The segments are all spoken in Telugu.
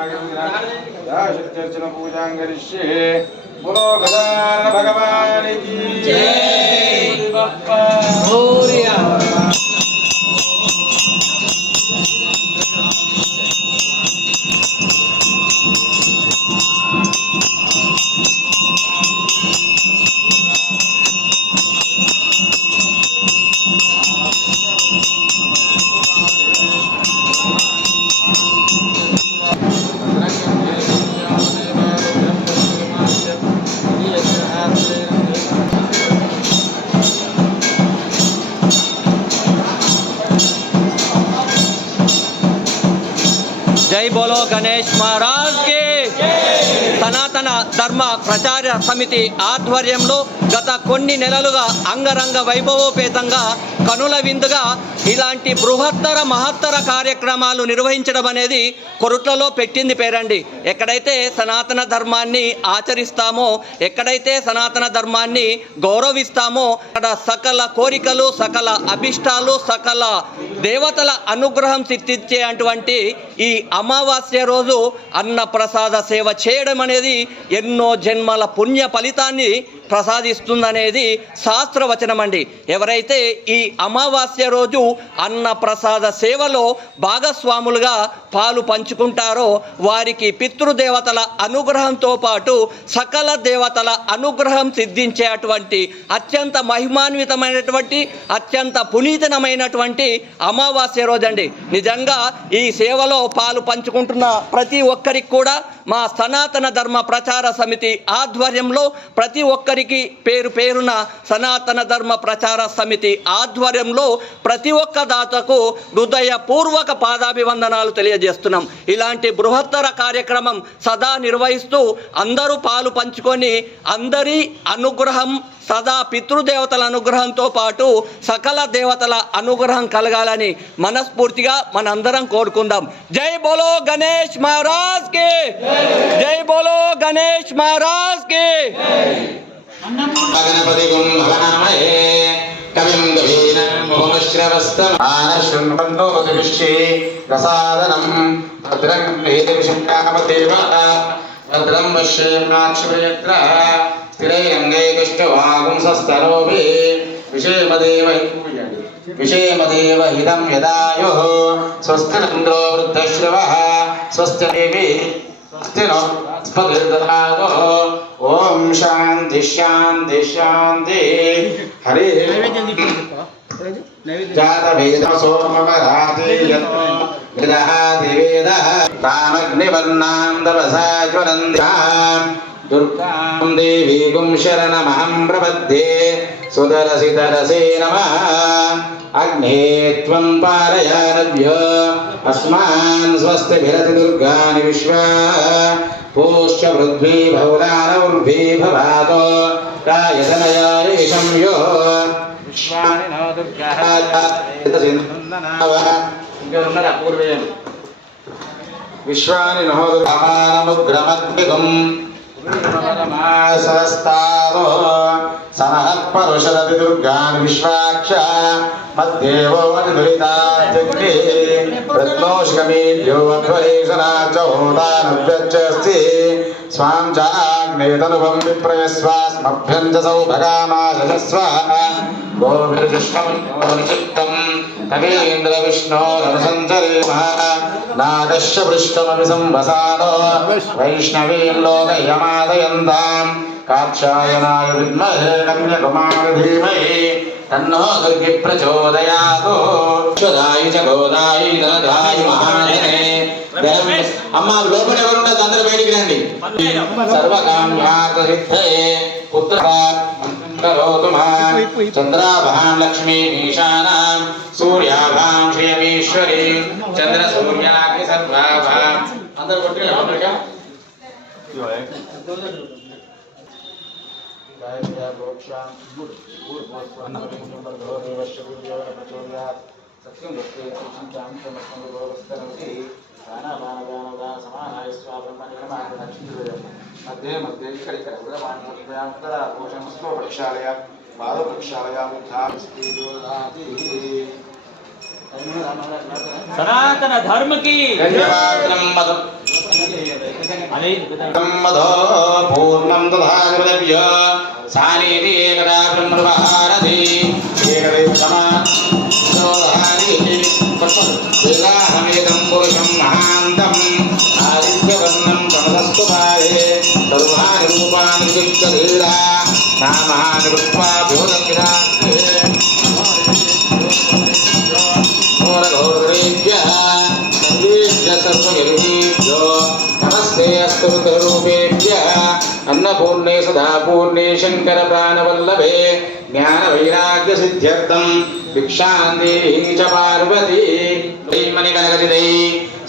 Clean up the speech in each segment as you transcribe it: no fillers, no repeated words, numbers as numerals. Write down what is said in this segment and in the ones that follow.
चर्चन पूजा करिष्ये। बोलो गजानन भगवान की जय। बाप्पा मोरया। जय बोलो गणेश महाराज के। సనాతన ధర్మ ప్రచార సమితి ఆధ్వర్యంలో గత కొన్ని నెలలుగా అంగరంగ వైభవోపేతంగా కనుల విందుగా ఇలాంటి బృహత్తర మహత్తర కార్యక్రమాలు నిర్వహించడం అనేది కొరుట్లలో పెట్టింది పేరండి. ఎక్కడైతే సనాతన ధర్మాన్ని ఆచరిస్తామో, ఎక్కడైతే సనాతన ధర్మాన్ని గౌరవిస్తామో అక్కడ సకల కోరికలు, సకల అభిష్టాలు, సకల దేవతల అనుగ్రహం సిద్ధించే అటువంటి ఈ అమావాస్య రోజు అన్న ప్రసాద సేవ చేయడం అనేది ఎన్నో జన్మల పుణ్య ఫలితాన్ని ప్రసాదిస్తుందనేది శాస్త్రవచనం అండి. ఎవరైతే ఈ అమావాస్య రోజు అన్న ప్రసాద సేవలో భాగస్వాములుగా పాలు పంచుకుంటారో వారికి పితృదేవతల అనుగ్రహంతో పాటు సకల దేవతల అనుగ్రహం సిద్ధించే అటువంటి అత్యంత మహిమాన్వితమైనటువంటి అత్యంత పునీతమైనటువంటి అమావాస్య రోజండి. నిజంగా ఈ సేవలో పాలు పంచుకుంటున్న ప్రతి ఒక్కరికి కూడా మా సనాతన ధర్మ ప్రచార సమితి ఆధ్వర్యంలో ప్రతి ఒక్కరికి పేరు పేరున సనాతన ధర్మ ప్రచార సమితి ఆధ్వర్యంలో ప్రతి ఒక్క దాతకు హృదయపూర్వక పాదాభివందనాలు తెలియజేస్తున్నాం. ఇలాంటి బృహత్తర కార్యక్రమం సదా నిర్వహిస్తూ అందరూ పాలు పంచుకొని అందరి అనుగ్రహం సదా పితృదేవతల అనుగ్రహంతో పాటు సకల దేవతల అనుగ్రహం కలగాలని మనస్ఫూర్తిగా మనందరం కోరుకుందాం. జై బోలో గణేష్ మహారాజ్ కి జై బోలో గణేష్ మహారాజ్ కి. కవిం గవీనశ్రవస్తమానశృణ్వంతోదివిశ్యే ప్రసాదనం భద్రం వేదవిశంకామదేవ భద్రం పశ్యేమాక్షప్రయత్ర స్థిరైరంగే దుష్టవాగుంసస్తనోభి విషేమదేవ హితం యదాయో స్వస్తి నందో వృద్ధశ్రవః స్వస్తి దేవి స్వస్తి నో స్పతిర్దధాతో. ఓం శాంతి శాంతి శాంతి. హరి జాతవేద సోమవరాతి వేదః రామగ్నివర్ణాం తపసా జ్వలంత్యాం దుర్గాం దేవీగుం శరణమహం ప్రపద్యే. సుదరసితరసే నమః. అగ్నే త్వం పారయానభ్యో అస్మాన్ స్వస్తిభిరతి దుర్గాని విశ్వా పూష్య పృథ్వీ భౌలానౌర్భీ భవాతో కాయతనయాయేషం యో విశ్వాని నో దుర్గః ఇంకెవరున్నారా పూర్వేయం విశ్వాని నో దుర్గమానముగ్రమద్విగం సహస్తాదో సనఃపరుషరతి దుర్గాన్ విశ్వాక్ష మధ్యేవో దురితాగ్ని ప్రత్నోష్కమీభ్యో అధ్వరేషణాచోదానువ్యచ్చస్తి స్వాం చాగ్నేతనుభం విప్రయస్వాస్మభ్యం చ సౌభగామాయజస్వ గోభిర్జిష్ణం కవీంద్ర విష్ణోరనుసంచరేమ నాగశ్చ పృష్టమపి సంవసానో వైష్ణవీం లోకయమాదయంతాం కాక్షాయనాయ విద్మహే కన్యకుమారి ధీమహి తన్నో దుర్గి ప్రచోదయాతు. శ్వదాయి చ గోదాయి ధనదాయి మహాజనే. అమ్మ లోపల ఎవరుండదు, అందరూ బయటికి రండి. సర్వకామ్యార్థ సిద్ధయే పుత్ర కరోతు మాం చంద్రాభాం లక్ష్మీం ఈశానాం సూర్యాభాం శ్రియమీశ్వరీం చంద్ర సూర్యాగ్ని సర్వాభాం. అందరూ కొట్టిరా అందరిగా. సత్యం మధ్య మధ్య ఇక్కడ పోషమస్తో ప్రక్షాళయ పాద ప్రక్షాళయ సనాతన ధర్మ की. మధో పూర్ణం తథాగృతవ్య సానేతి ఏకదా బ్రహ్మవహారతి ఏకదైవ సమాధాని వేదాహమేదం పురుషం మహాంతం ఆదిత్యవర్ణం తమసస్తు పాయే సర్వాణి రూపాణి వివిక్తధీరా నామాని కృత్వా భ్యోదకిరాస్తే ఘోరఘోరేభ్యः సర్వేభ్యः సర్వగర్వేభ్యో నమస్తే అస్తు రూపేభ్యः అన్నపూర్ణే సదాపూర్ణే శంకర ప్రాణవల్లభే జ్ఞాన వైరాగ్య సిద్ధ్యర్థం భిక్షాందేహి చ పార్వతీ మణి కనకజితై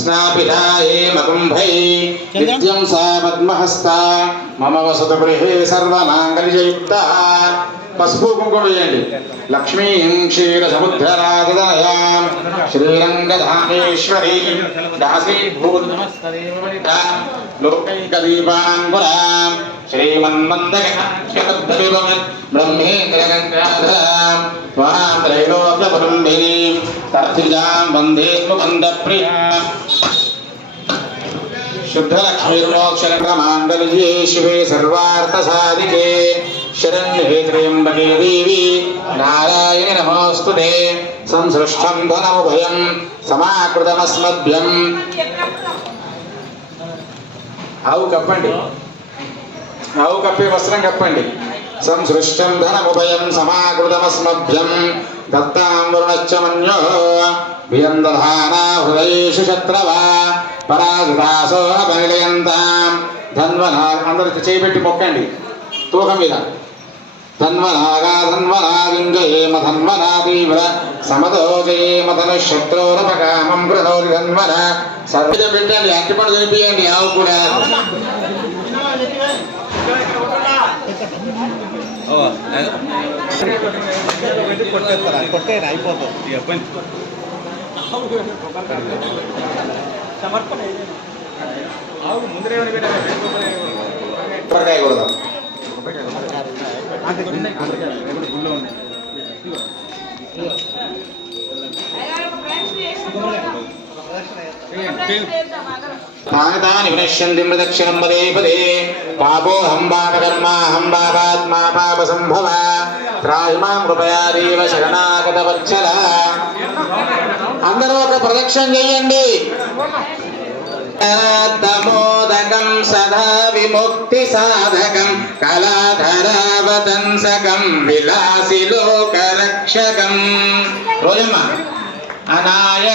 స్నాపితాయే మకుంభై నిత్యం సా పద్మహస్తా మమ వసతు గృహే సర్వమాంగళ్యయుక్త పసుపు కుంకుమ వేయండి లక్ష్మీం క్షీర సముద్రరాజదయాం శ్రీరంగధామేశ్వరీ దాసీభూతమస్తదేవనితాం లోకైకదీపాంకురాం శ్రీమన్మందగణాక్షరద్భవిభవన్ బ్రహ్మేంద్రగంగాధరాం త్వాం త్రైలోక్యకుటుంబినీం తరతిజాం వందేత్ముకందప్రియాం शुद्धलक्ष्मीर्मोक्षरङ्गमाङ्गल्ये शिवे सर्वार्थसाधिके शरण्ये त्र्यम्बके देवी नारायणि नमोऽस्तुते संसृष्टं धनमुभयं समाकृतमस्मभ्यम् आవు కప్పండి ఆవు కప్పే వస్త్రం కప్పండి సంసృష్టం ధనముభయం సమాకృతమస్మభ్యం దత్తాం వరుణశ్చ మన్యో వియందధానా హృదయేషు శత్రవా పరాజితాసో అపనిలయంతాం ధన్వనా అందరూ చేయబెట్టి మొక్కండి తూకం మీద ధన్వనాగా ధన్వనాగింజయేమ ధన్వనా తీవ్ర సమదోజయేమ ధనుశత్రోరపకామం కృతోరి ధన్వన సర్వజ పెట్టండి అట్టిపండు తినిపియండి ఆవు కూడా కొట్టే అయిపోతుంది సమర్పణ కొబ్బరికాయ కొడదాం తాని తాని వినశ్యంతి ప్రదక్షిణం పదే పదే పాపోహం పాపకర్మాహం పాపాత్మా పాప సంభవ త్రాహిమాం కృపయా దేవ శరణాగత వత్సల అందరూ ఒక ప్రదక్షిణ చెయ్యండి తమోదకం సదా విముక్తి సాధకం కళాధరావతంసకం విలాసి లోకరక్షకం రోజమ్మా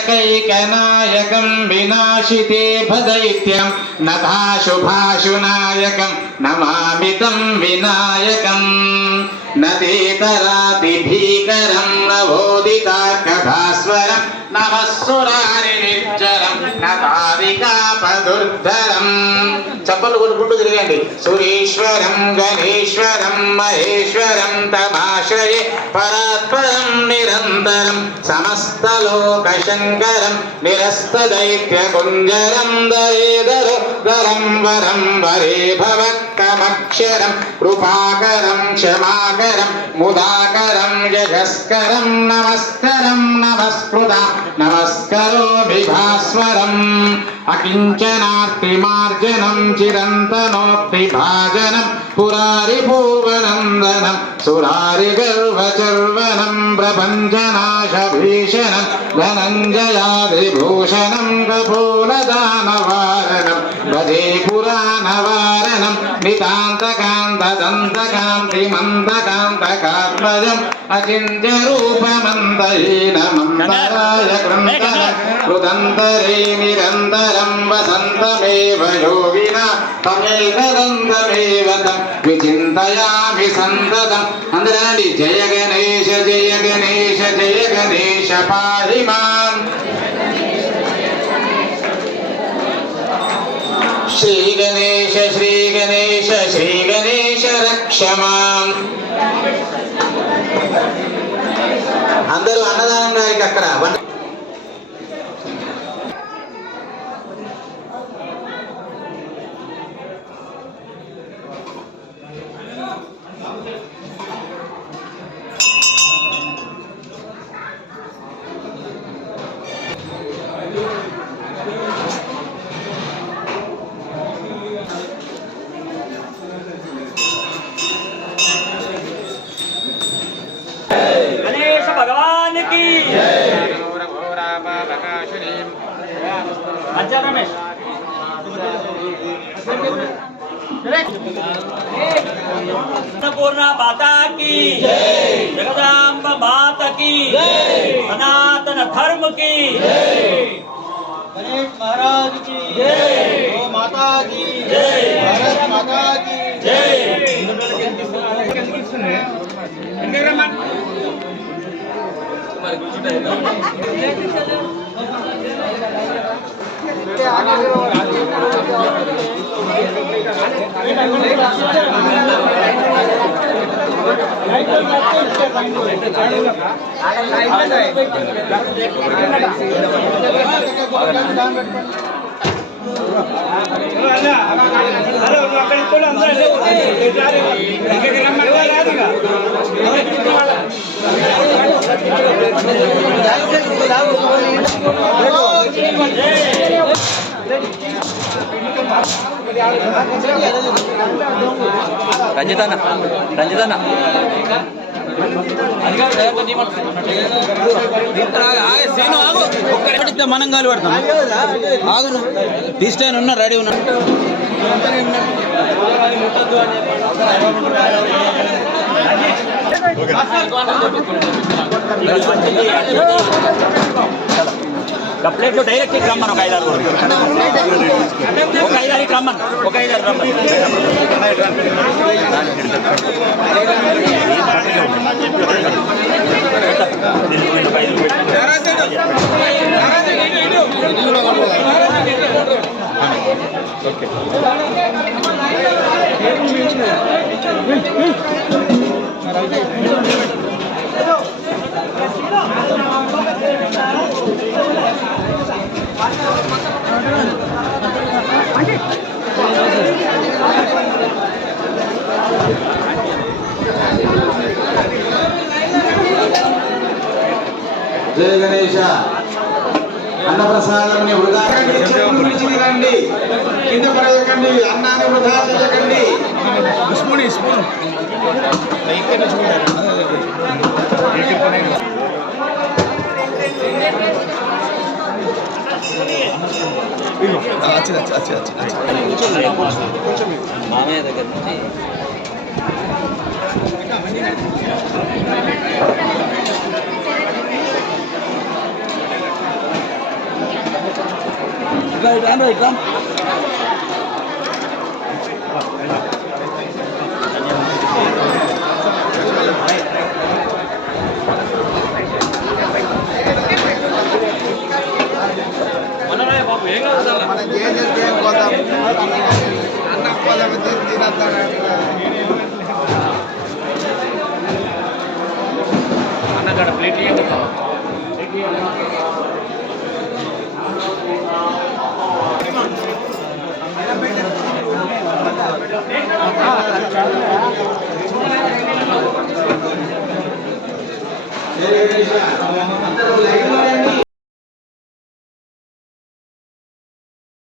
అనాయకైకనాయకం వినాశితే భదైత్యం నభాశుభాశునాయకం నమామితం వినాయకం నదేతరాతి భీకరం నవోదితార్కభాస్వరం నమస్సురారి నిర్జరం నతావికాపదుర్ధరం చప్పలు కొట్టుకుంటూ తిరగండి సురీశ్వరం గణేశ్వరం మహేశ్వరం తమాశ్రయే పరాత్పరం నిరంతరం సమస్తలోకశంకరం నిరస్తదైత్యకుంజరం దరేదరు దరం వరం వరే భవక్కమక్షరం కృపాకరం క్షమాకరం ముదాకరం యశస్కరం నమస్కరం నమస్కృతం నమస్కరోమి భాస్వరం అకించనార్తిమార్జనం చిరంతనోక్తిభాజనం పురారి పూర్వనందనం సురారి గర్వచర్వనం ప్రపంచనాశభీషణం ధనంజయాదిభూషణం కపోలదానవారణం భజే పురాణవారణం నితాంతకాంతదంతకాంతిమంతకాంతకాత్మజం అచింత్యరూపమంతహీనమంతరాయ కృంతనం కృతంతరే నిరంతరం వసంతమేవ యోగినా తమేకదంతమేవ తం విచింతయామి సంతతం అందరండి జయ గణేశ జయ గణేశ జయ గణేశ పాహి మాం శ్రీ గణేశ శ్రీ గణేశ శ్రీ గణేశ రక్ష మాం అందరూ అన్నదానం గారికి అక్కడ अन्नपूर्णा माता की जगदांब माता की सनातन धर्म की गणेश महाराज की जय, गौ माता की जय, भारत माता की రంజితన్న రంజితన్న మనం గాలి పడతాం ఆగును తీస్టైన్ ఉన్నా రెడీ ఉన్నా ప్లేట్ లో డైరెక్ట్ రమ్మను ఒక 5-6 రమ్మను జయ గణేశ అన్నప్రసాదాన్ని వృధా తినండి, కింద పడేయకండి, అన్నాన్ని వృధా చేయకండి. మామయ్య దగ్గర నుంచి అన్నగడ ప్లేట్ జయ గణేశ అందరూ